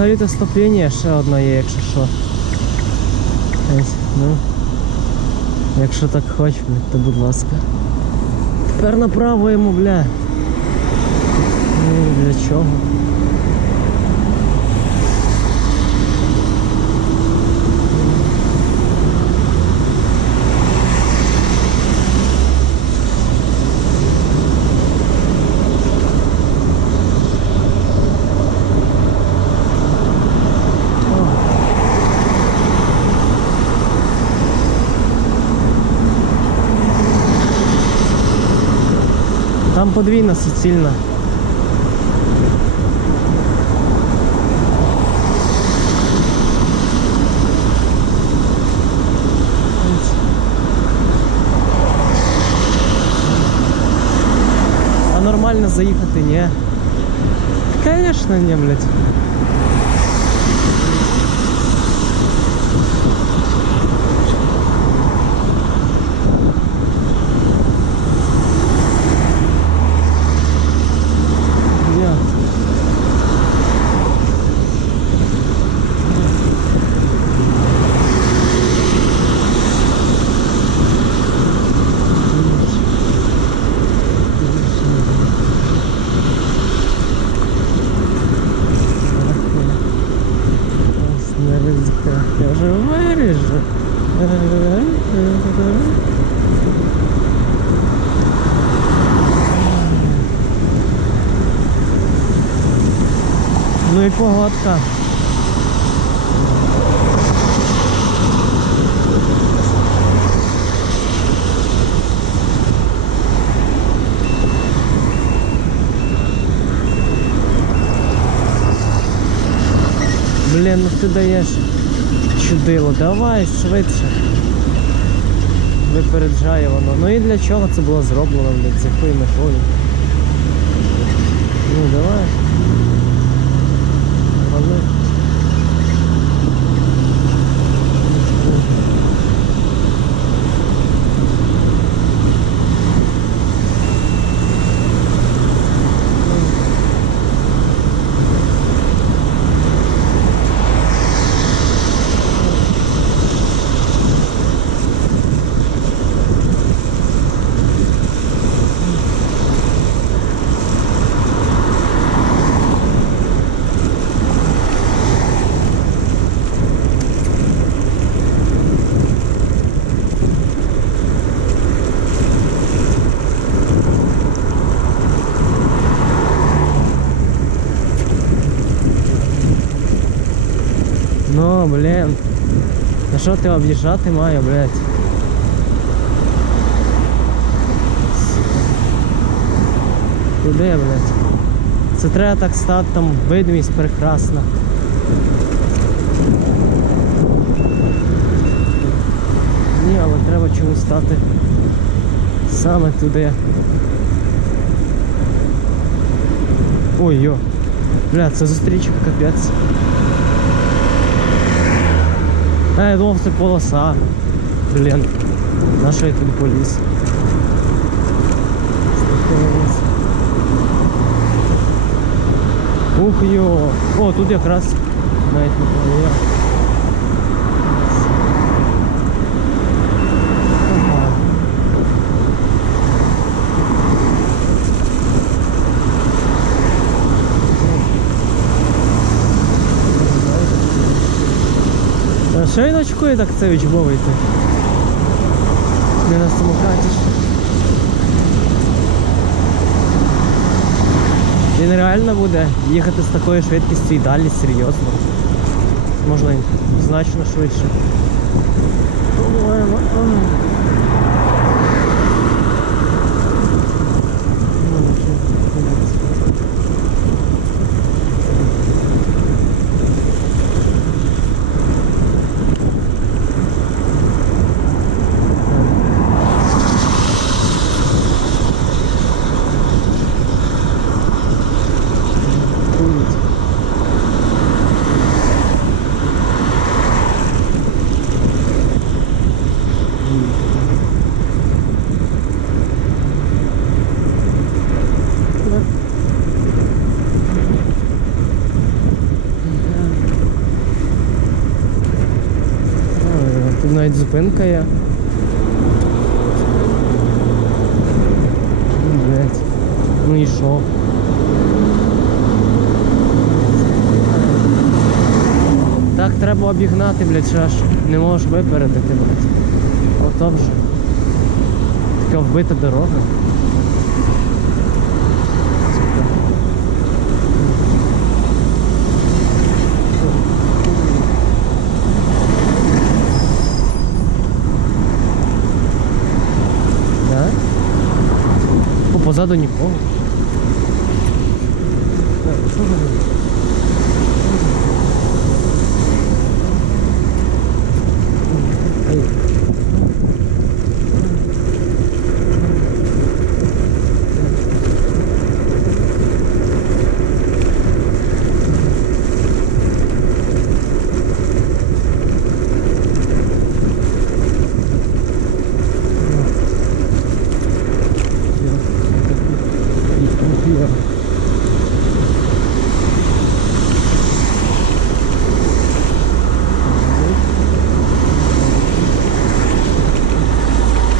Взагалі-то стоплення ще одна є, якщо що. Ось, ну. Якщо так хоч, то будь ласка. Тепер направо йому, бля. Ну, для чого? подвійна суцільна. А нормально заїхати, ні. Конечно, не, блядь. Блін, ну ти даєш чудило, давай швидше. Випереджає воно. Ну і для чого це було зроблено, блядь, з якою метою? Ну давай. Вали. Ну, блін. На що ти об'їжджати маю, блядь? Куди, блядь? Це треба так стати, там видимість прекрасна. Ні, але треба чомусь стати саме туди. Ой, йо. Бля, це зустрічка капець. А я думав, це полоса. Блін. На що я туди поліз? Ух йо! О, тут якраз навіть не повія. Ага. Та Що він очкує так це відчбовуйте? Не на самокаті. Він реально буде їхати з такою швидкістю і далі, серйозно. Можна значно швидше. По-моєму. Зупинка є. Блять. Ну і що? Так треба обігнати, блядь, ще аж не можеш випередити, блядь. Ото вже. Така вбита дорога. Сука. Да? О, позаду нікого. Так, що за люди? Ай. Я.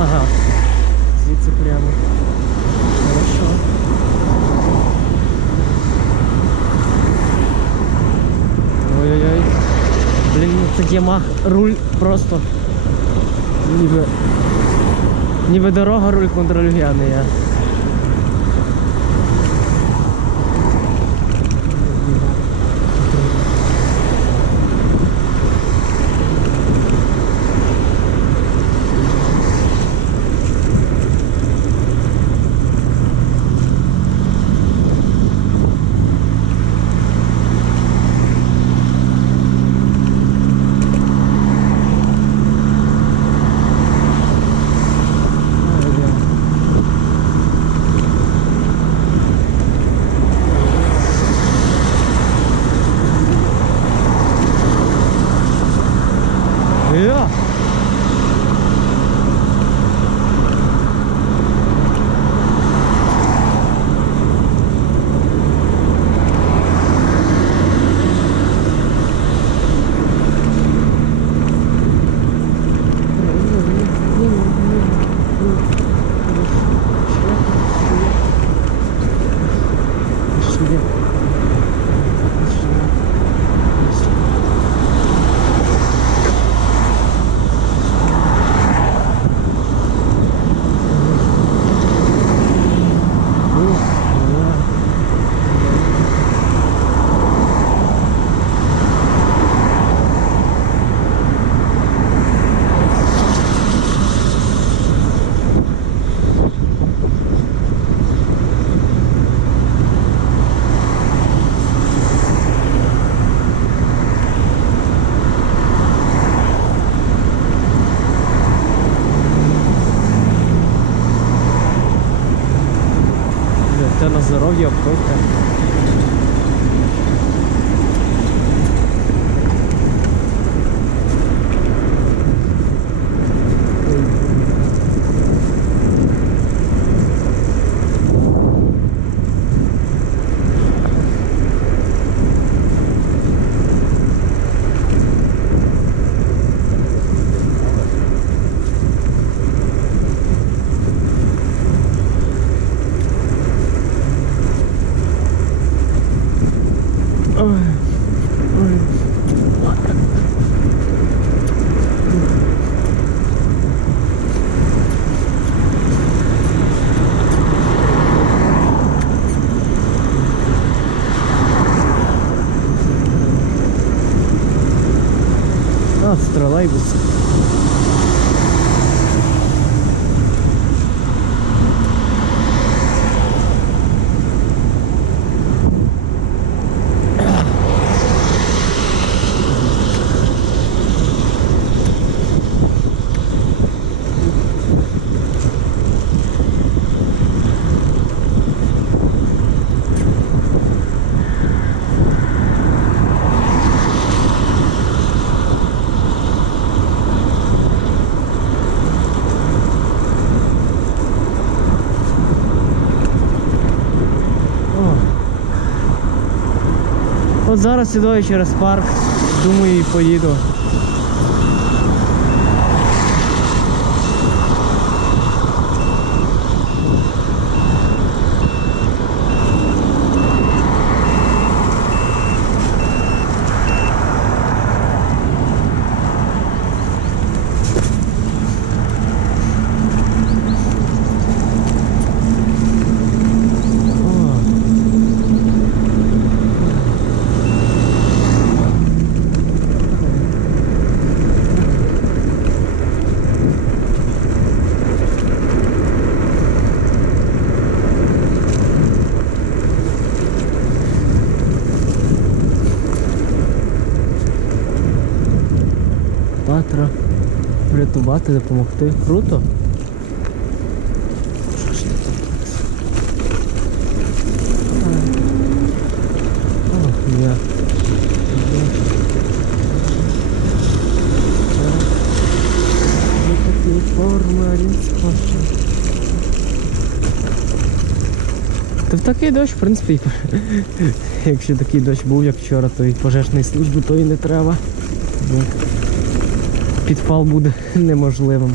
Ага. Звідси прямо. Хорошо. Ой-ой-ой. Блін, ну це Ямах руль просто. Ніби. Ніби дорога руль контролює, а не я. Ой-ой. Я. Це на здоров'я обходьте. Ой. Ой. А, це Зараз сідаю через парк, думаю і поїду. Врятувати, допомогти. Круто. Та в такий дощ, в принципі, якщо такий дощ був, як вчора, то і пожежної служби, то і не треба. Підпал буде неможливим.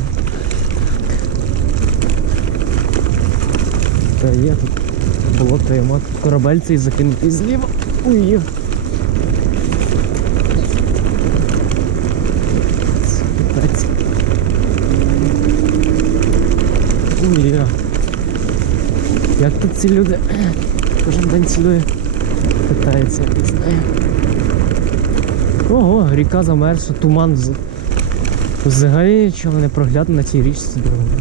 Та є тут болото, я мат корабель цей закинутий зліва. Ой, є. Як тут ці люди кожен день сюди катаються, я не знаю. Ого, ріка замерзла, туман. Взагалі нічого не проглядно на цій річці.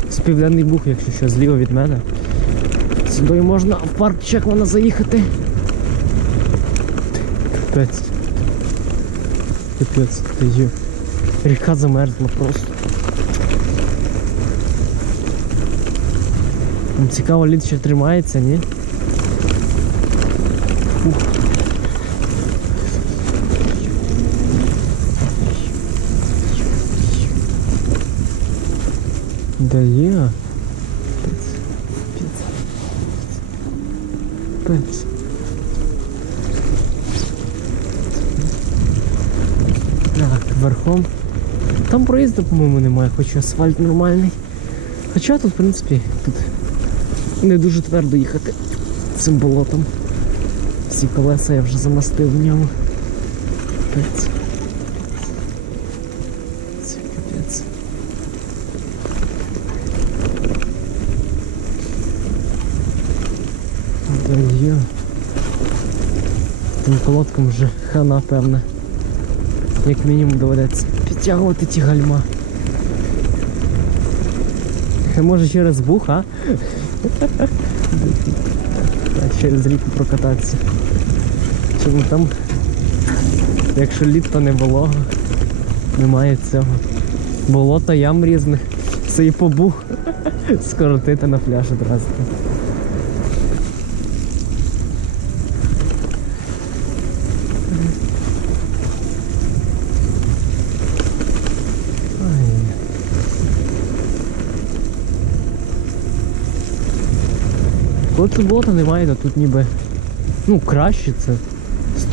Це південний бух, якщо що, зліва від мене. Сюди можна в парк Чекмана заїхати. Капець. Капець, ти є. Ріка замерзла просто. Цікаво, лід ще тримається, ні? Ух. Да є. Пиць. Пиць. Пиць. Так, верхом. Там проїзду, по-моєму, немає, хоч асфальт нормальний. Хоча тут, в принципі, тут не дуже твердо їхати цим болотом. Всі колеса я вже замастив в ньому. Капець. Це капець. Є. Тим колодкам вже хана певна. Як мінімум доведеться підтягувати ті гальма. Може через бух, а? Через ріку прокататися. Чому там, якщо літо не волого, немає цього. Болота, ям різних. Це і побух. Скоротити на пляж одразу. Тут болота немає, то тут ніби ну краще це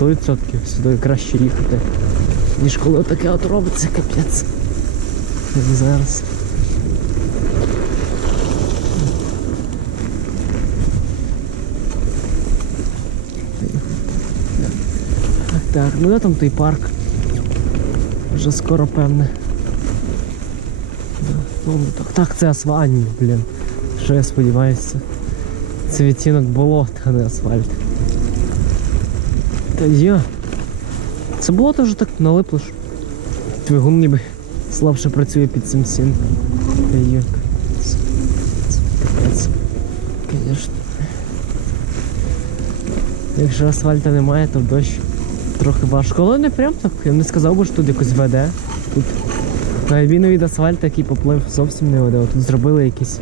100% сюди краще їхати. Ніж коли таке от робиться, капець. Як зараз. Так, ну де там той парк? Вже скоро певне. Так, так, це асфальт, блін. Що я сподіваюся. Це відтінок болота, а не асфальт. Та є. Це болото вже так налипло ж. Двигун ніби слабше працює під цим всім. Та Капець. Звісно. Якщо асфальту немає, то дощ трохи важко. Але не прям так. Я не сказав би, що тут якось веде. Тут на відміну від асфальту, який поплив, зовсім не веде. Тут зробили якісь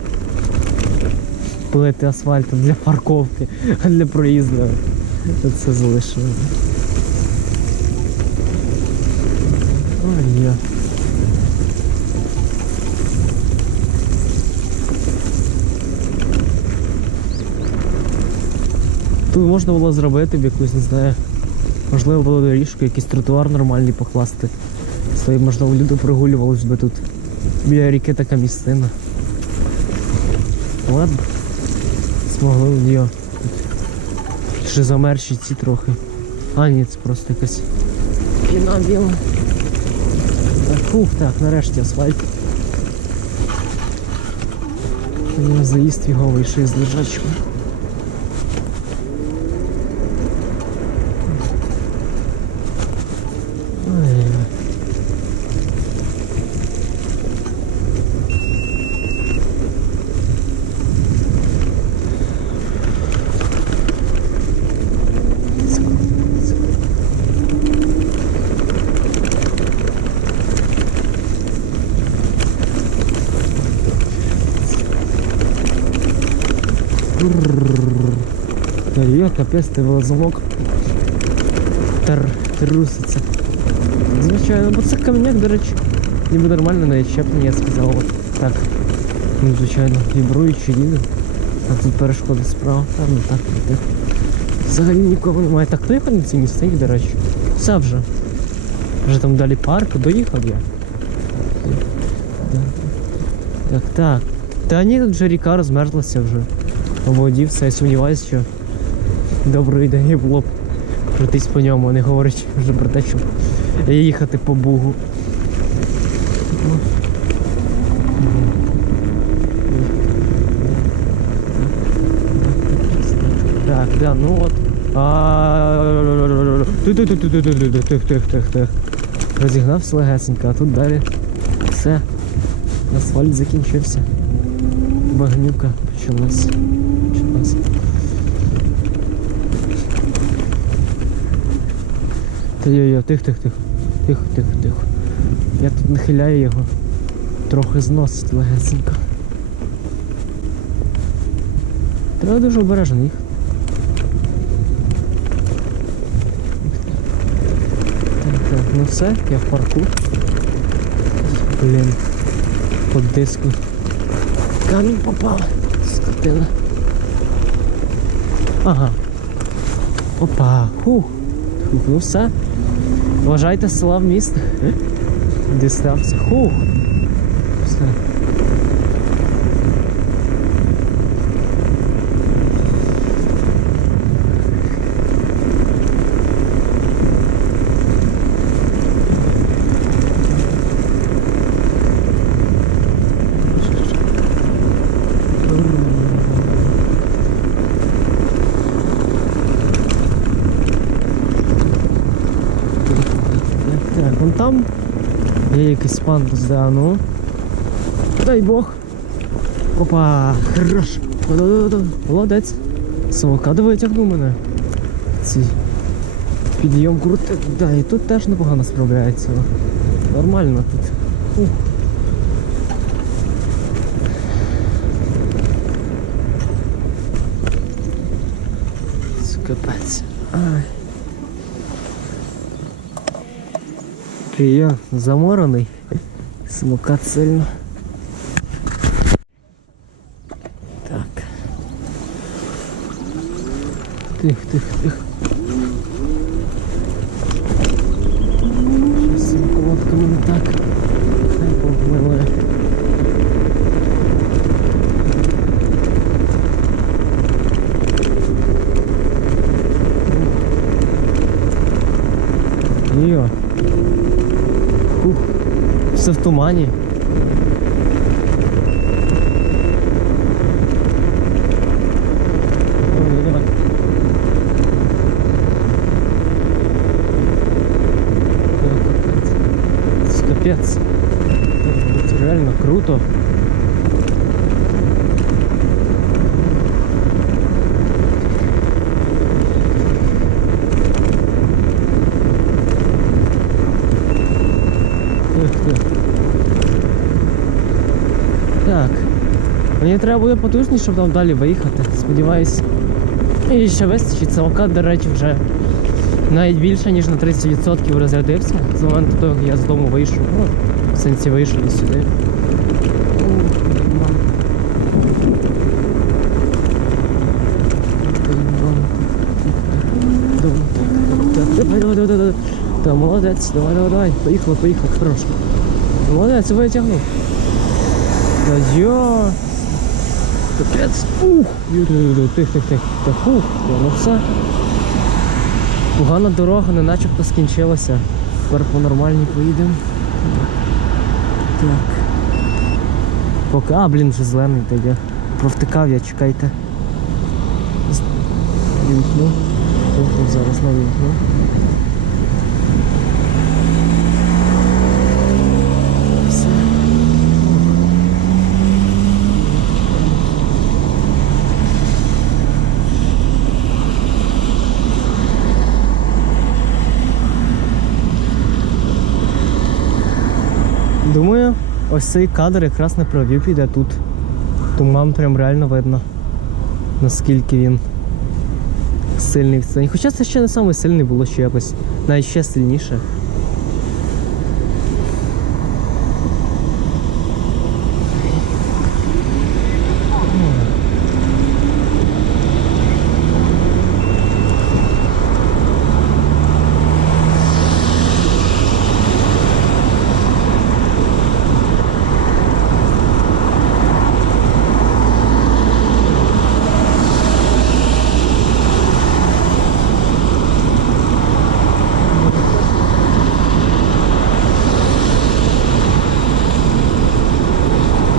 плити асфальту для парковки, а для проїзду. Це залишили. Ой, я. Тут можна було зробити б якусь, не знаю, можливо було доріжку, якийсь тротуар нормальний покласти. Стоїть, можливо, люди прогулювались би тут. Біля ріки така місцина. Ладно. Змогли його. Ще замерші ці трохи. А ні, це просто якась піна біла. Так, фух, так, нарешті асфальт. Заїзд його вийшов з лежачого. Ой. Є, капець, ти велозамок. Тер, труситься. Звичайно, бо це камняк, до речі. Ніби нормально навіть щеплення, я сказав. От так. Ну, звичайно, вібруючи їде. А тут перешкоди справа. Та ну так, так. Взагалі нікого немає. Так доїхав на ці місця, до речі. Все вже. Вже там далі парк, доїхав я. Так, так. Та ні, тут вже ріка розмерзлася вже. Воді все, я сумніваюся, що доброю ідеєю було б пройтись по ньому, не говорить вже про те, щоб їхати по бугу. Так, да, ну от. А, Тих, тих, тих, тих, тих, тих, тих. Розігнався легесенько, а тут далі все. Асфальт закінчився. Багнюка. Почалась. Та йо-йо, тих, тих, тих. Тихо, тихо, тихо. Я тут нахиляю його. Трохи зносить легесенько. Треба дуже обережно їх. Так, так, ну все, я в парку. Блін. Под диску. Камінь попав. Скотина. Ага. Опа. Хух, ну все. Вважайте села в місто. Дістався. Хух. пандус, да, ну. Дай Бог. Опа, хорош. Да-да-да-да. Молодець. Самокат витягнув мене. Ці. Підйом крутий. Да, і тут теж непогано справляється. Нормально тут. Ух. Це Капець. Ай. Ти я замораний. Самокат сильно. Так. Тих, тих, тих. Щось з колодками не так. Хай повели. Йо. Все в тумані. Ой, давай. Це Капець. Це реально круто. Ух ти. Так. Мені буде потужніше, щоб там далі виїхати. Сподіваюсь. І ще вистачить самокат, до речі, вже навіть більше, ніж на 30% розрядився з моменту того, як я з дому вийшов. Ну, в сенсі вийшов і сюди. Та молодець, давай, давай, давай. Поїхали, поїхали, хорош. Молодець, витягнув. Та йо. Капець. Ух. Тих, тих, тих. Та фух, ну все. Погана дорога, не начебто скінчилася. Тепер по нормальній поїдемо. Так. Поки. А, блін, вже зелений тоді. Провтикав я, чекайте. Вімкну. Зараз на вімкну. Все. Думаю, ось цей кадр якраз на праві піде тут. Туман прям реально видно. Наскільки він сильний в сцені. Хоча це ще не сильний було ще якось, навіть ще сильніше.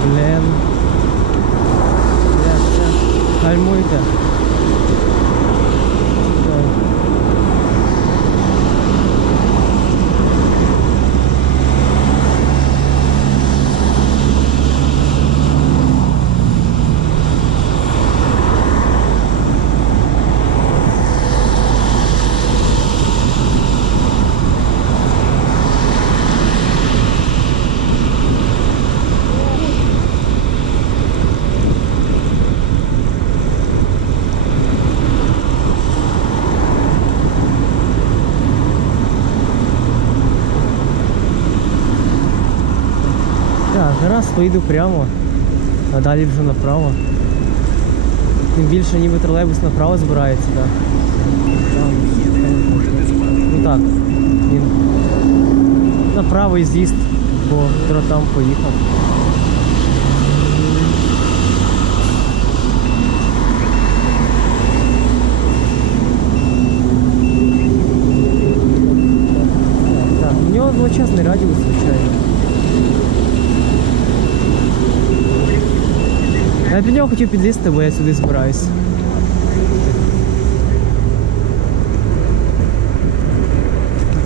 Блін. Як це? Гальмуйте. Так. Так, зараз поїду прямо, а далі вже направо. Тим більше ніби тролейбус направо збирається, так. Ну так. Він на правий з'їзд, бо там поїхав. Так, у нього величезний радіус, звичайно. Я до нього хотів підлізти, бо я сюди збираюсь.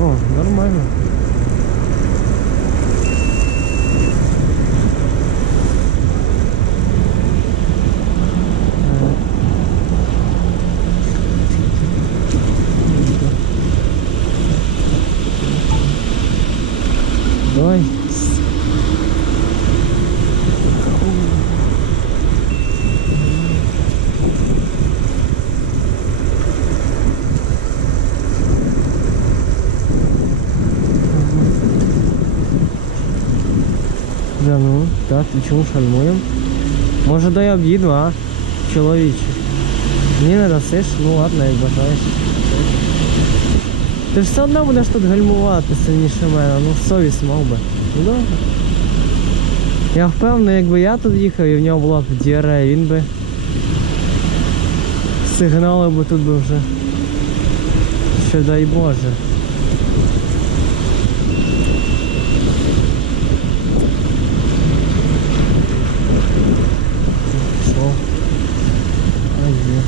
О, нормально. Е. Давай. Да так, і чому шальмуємо? Може дай об'їду, а? Чоловіче. Ні, не дасиш, ну ладно, як бажаєш. Ти ж все одно будеш тут гальмувати сильніше мене, ну совість мав би. Ну добре. Я впевнений, якби я тут їхав і в нього була б діарея, він би сигналив би тут би вже. Що дай Боже. Пішов. А є.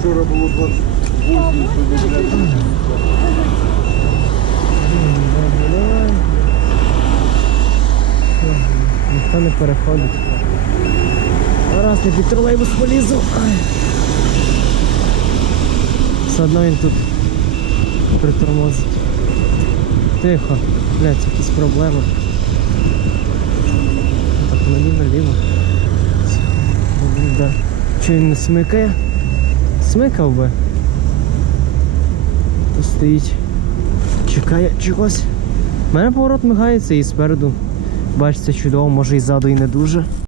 Вчора було 28, сьогодні 30. Ніхто не переходить. Раз я під тролейбус полізу. Все одно він тут притормозить. Тихо. Блять, якісь проблеми. Так, наліво, наліво. Да. Чи він не смикає? Смикав би. Тут стоїть. Чекає чогось. У мене поворот мигається і спереду. Бачиться чудово, може і ззаду і не дуже.